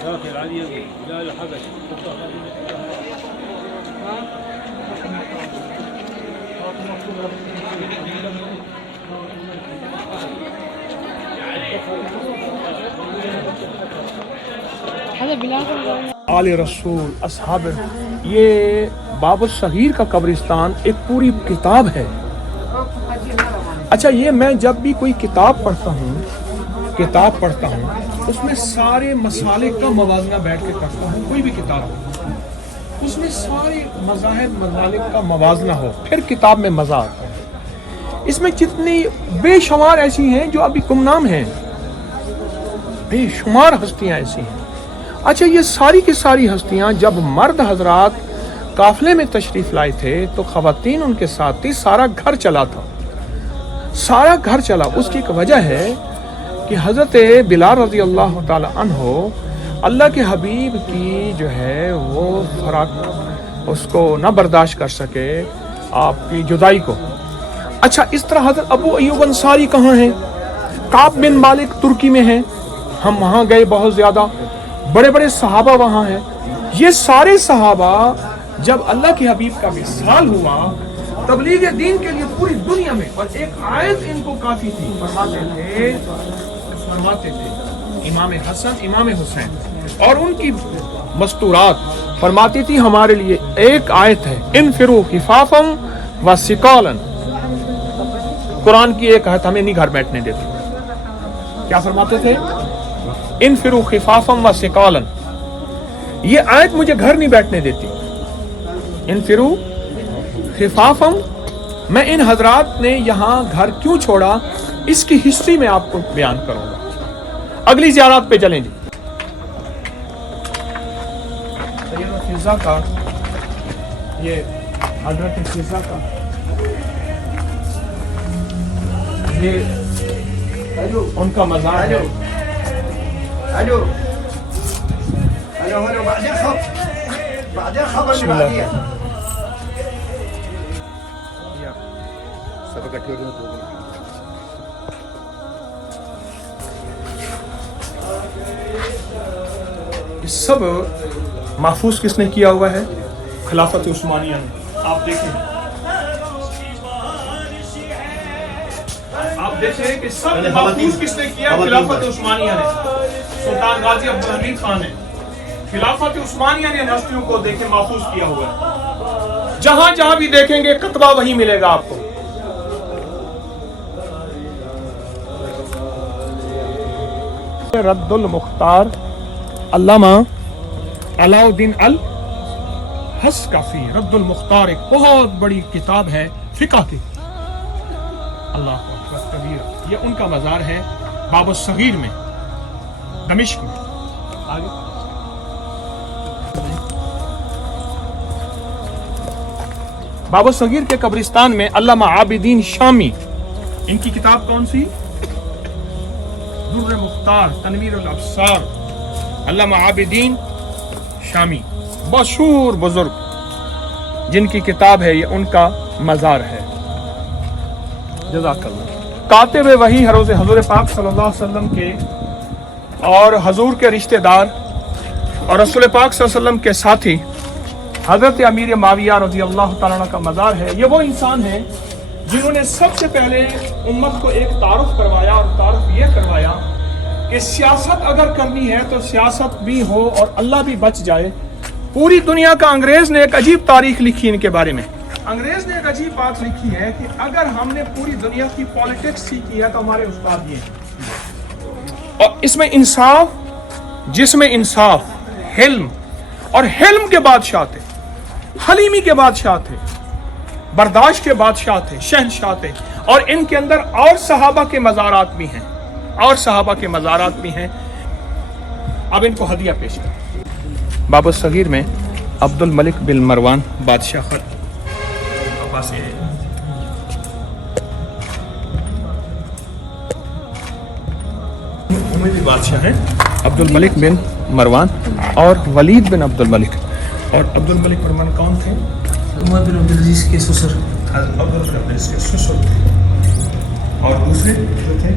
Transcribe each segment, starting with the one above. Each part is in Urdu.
داخل علي بلال حبشي. آل رسول اصحاب، یہ باب الصغیر کا قبرستان ایک پوری کتاب ہے. اچھا، یہ میں جب بھی کوئی کتاب پڑھتا ہوں اس میں سارے مسالک کا موازنہ بیٹھ کے کرتا ہوں. کوئی بھی کتاب اس میں سارے مذاہب ممالک کا موازنہ ہو، پھر کتاب میں مزہ آتا ہے. اس میں جتنی بے شمار ایسی ہیں جو ابھی گمنام ہیں، بے شمار ہستیاں ایسی ہیں. اچھا، یہ ساری کی ساری ہستیاں جب مرد حضرات قافلے میں تشریف لائے تھے تو خواتین ان کے ساتھ تھی. سارا گھر چلا تھا، سارا گھر چلا. اس کی ایک وجہ ہے کہ حضرت بلال رضی اللہ تعالی عنہ اللہ کے حبیب کی جو ہے وہ فراق اس کو نہ برداشت کر سکے، آپ کی جدائی کو. اچھا، اس طرح حضرت ابو ایوب انصاری کہاں ہیں؟ کعب بن مالک ترکی میں ہیں. ہم وہاں گئے بہت زیادہ، بڑے بڑے صحابہ وہاں ہیں. یہ سارے صحابہ جب اللہ کے حبیب کا وصال ہوا تبلیغ دین کے لیے پوری دنیا میں، اور ایک آیت ان کو کافی تھی. فرماتے تھے امام حسن امام حسین اور ان کی مستورات فرماتی تھی ہمارے لیے ایک آیت ہے، انفروا خفافا وثقالا. قرآن کی ایک آیت ہمیں نہیں گھر بیٹھنے دیتی. کیا فرماتے تھے؟ انفروا خفافا وثقالا. یہ آیت مجھے گھر نہیں بیٹھنے دیتی. انفروا خفافا، میں ان حضرات نے یہاں گھر کیوں چھوڑا اس کی ہسٹری میں آپ کو بیان کروں گا. اگلی زیارات پہ چلیں جی. سید فضا کا، یہ حضرت فضا کا، یہ ان کا مزار ہے. بسم اللہ. یہ سب محفوظ کس نے کیا ہوا ہے؟ خلافت عثمانیہ نے. آپ دیکھیں کہ سب محفوظ کس نے کیا؟ خلافت عثمانیہ نے. سلطان غازی عبدالحمید خان نے خلافت عثمانیہ نے ہستیوں کو دیکھیں محفوظ کیا ہوا ہے. جہاں جہاں بھی دیکھیں گے کتبہ وہی ملے گا آپ کو. رد المختار علامہ علاء الدین الحسکفی. رد المختار ایک بہت بڑی کتاب ہے فقہ کی. اللہ اکبر کبیر. یہ ان کا مزار ہے باب الصغیر میں، دمشق میں. آگے باب الصغیر کے قبرستان میں علامہ عابدین شامی، ان کی کتاب کون سی؟ در مختار تنویر الابصار. علامہ عابدین شامی مشہور بزرگ جن کی کتاب ہے، یہ ان کا مزار ہے. جزاک اللہ. کاتب وحی حضرت پاک صلی اللہ علیہ وسلم کے اور حضور کے رشتہ دار اور رسول پاک صلی اللہ علیہ وسلم کے ساتھی حضرت امیر معاویہ رضی اللہ تعالیٰ عنہ کا مزار ہے. یہ وہ انسان ہیں جنہوں نے سب سے پہلے امت کو ایک تعارف کروایا، اور تعارف یہ کروایا کہ سیاست اگر کرنی ہے تو سیاست بھی ہو اور اللہ بھی بچ جائے. پوری دنیا کا انگریز نے ایک عجیب تاریخ لکھی ان کے بارے میں. انگریز نے ایک عجیب بات لکھی ہے کہ اگر ہم نے پوری دنیا کی پالیٹکس سیکھی ہے تو ہمارے استاد یہ ہیں، اور اس میں انصاف، جس میں انصاف، حلم، اور حلم کے بادشاہ تھے، حلیمی کے بادشاہ تھے، برداشت کے بادشاہ تھے، شہنشاہ تھے. اور ان کے اندر اور صحابہ کے مزارات بھی ہیں، اور صحابہ کے مزارات بھی ہیں. اب ان کو ہدیہ پیش کریں. باب الصغیر میں عبد الملک بن مروان بادشاہ عباسی بادشاہ ہیں، عبد الملک بن مروان اور ولید بن عبد الملک. اور عبد الملک بن مروان کون تھے؟ عمر بن عبدالعزیز کے سسر. عبد العزیز کے سسر تھے. اور دوسرے جو تھے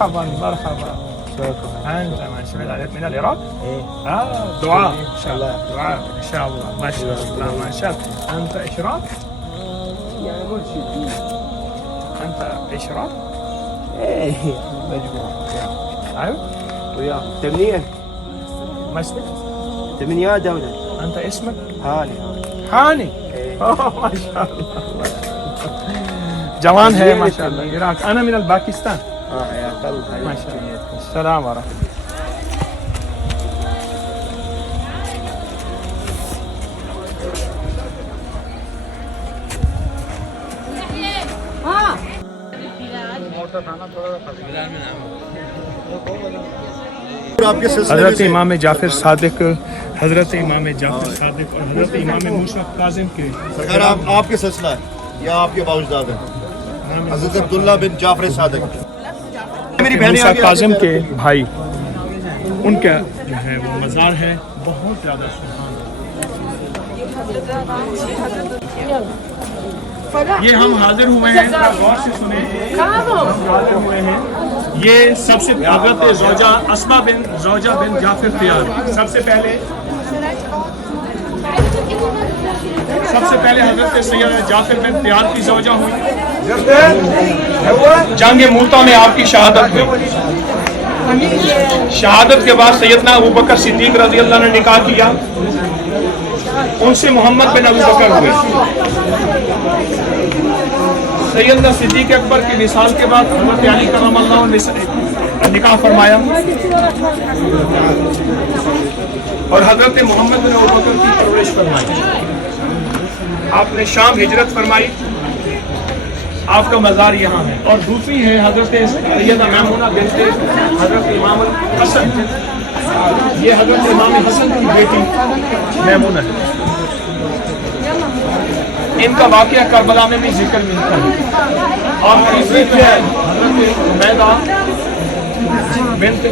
مرحبا مرحبا. أنت ما شاء الله من العراق؟ دعاء إن شاء الله، دعاء إن شاء الله، ما شاء الله ما شاء الله. أنت إشراف؟ يعني كل شيء. أنت إشراف؟ إيه مجموعة. أيوه. وياه تمنية. ما اسمك؟ تمنية دولة. أنت اسمك؟ هاني. هاني. ما شاء الله. جوان ہے ما شاء الله. العراق. أنا من الباكستان. يا قلب. ما شاء الله. السلام ورحمة الله. حضرت امام جعفر صادق، حضرت امام جعفر صادق اور حضرت امام موسیٰ کاظم کے خیر آپ کے سلسلہ ہے یا آپ کے باوجداد ہیں؟ حضرت عبداللہ بن جعفر صادق میری بہن موسیٰ کاظم کے بھائی، ان کا جو ہے وہ مزار ہے، بہت زیادہ سبحان اللہ۔ یہ ہم حاضر ہوئے ہیں، غور سے سنیں، حاضر ہوئے ہیں، یہ سب سے حضرت زوجہ اسما بن زوجہ بن جعفر تیار، سب سے پہلے حضرت سید جعفر بن تیار کی زوجہ ہوئی، جنگ موتا میں آپ کی شہادت ہوئی، شہادت کے بعد سیدنا ابوبکر صدیق رضی اللہ عنہ نے نکاح کیا، ان سے محمد بن ابوبکر ہوئے، سیدنا صدیق اکبر کی وصال کے بعد حضرت علی کرم اللہ نے نکاح فرمایا، اور حضرت محمد بن ابوبکر کی پرورش فرمائی، آپ نے شام ہجرت فرمائی، آپ کا مزار یہاں ہے، اور دوسری ہے حضرت سیدہ میمونہ بنت حضرت امام الحسن، یہ حضرت امام حسن کی بیٹی میمونہ ہے، ان کا واقعہ کربلا میں بھی ذکر ملتا ہے، اور تیسری جو ہے حضرت حمیدہ بنت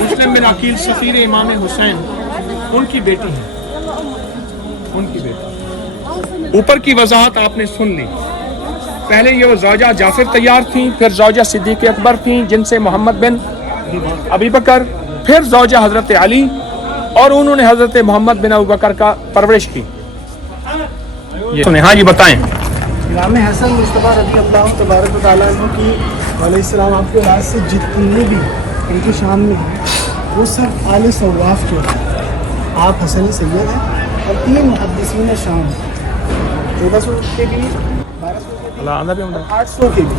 مسلم بن عقیل سفیر امام حسین، ان کی بیٹی ہے، ان کی بیٹی۔ اوپر کی وضاحت آپ نے سن لی، پہلے یہ زوجہ جعفر تیار تھیں، پھر زوجہ صدیق اکبر تھیں جن سے محمد بن ابی بکر، پھر زوجہ حضرت علی، اور انہوں نے حضرت محمد بن ابو بکر کا پرورش کی۔ یہ سنیں، ہاں جی بتائیں۔ امام حسن مصطفیٰ رضی اللہ تبارک و تعالیٰ عنہ کی علیہ السلام آپ کے اولاد سے جتنے بھی ان کے شان میں ہیں وہ سب آل صواف کے ہیں۔ آپ حسن سید ہیں اور 3 محدثین شام ہیں، 1400 کے بھی، 1200 کے بھی، 800 کے بھی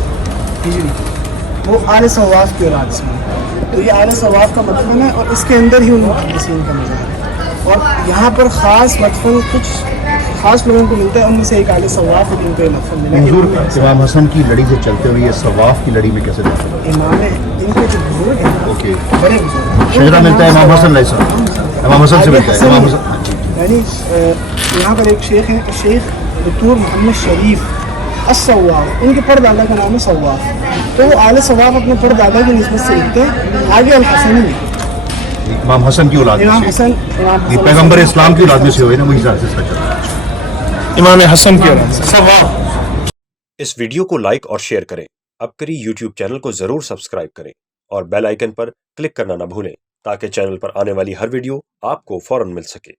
ہجری، وہ آل صواف کے اولاد سے ہیں۔ تو یہ آل صواف کا مدفن ہے، اور اس کے اندر ہی ان محدثین کا مزار ہے، اور یہاں پر خاص مدفن کچھ خاص لوگوں کو ملتا ہے، ان میں سے ایک آل صواف ہے جن کو یہ مدفن ملا ہے۔ حضور امام حسن کی لڑی سے چلتے ہوئے یہ صواف کی لڑی میں کیسے داخل ہوئے؟ امام ان کے جو بزرگ ہیں اوکے، بڑے بزرگ شجرہ ملتا ہے امام حسن علیہ السلام، امام حسن سے ملتا ہے امام حسن۔ یعنی یہاں پر ایک شیخ ہیں، شیخ دکتور محمد شریف الصواف، ان کے پردادا کا نام ہے صواف، تو وہ آل صواف اپنے پردادا کی نسبت سے لکھتے ہیں، آگے الحسن ہی امام حسن کی اولاد امام میں سے، حسن یہ پیغمبر اسلام کی اولاد میں سے ہوئے نا، وہی حساب سے اس کا چل رہا ہے۔ امام حسن کی اولاد سے۔ اس ویڈیو کو لائک اور شیئر کریں، اب کری یوٹیوب چینل کو ضرور سبسکرائب کریں اور بیل آئیکن پر کلک کرنا نہ بھولیں تاکہ چینل پر آنے والی ہر ویڈیو آپ کو فوراً مل سکے۔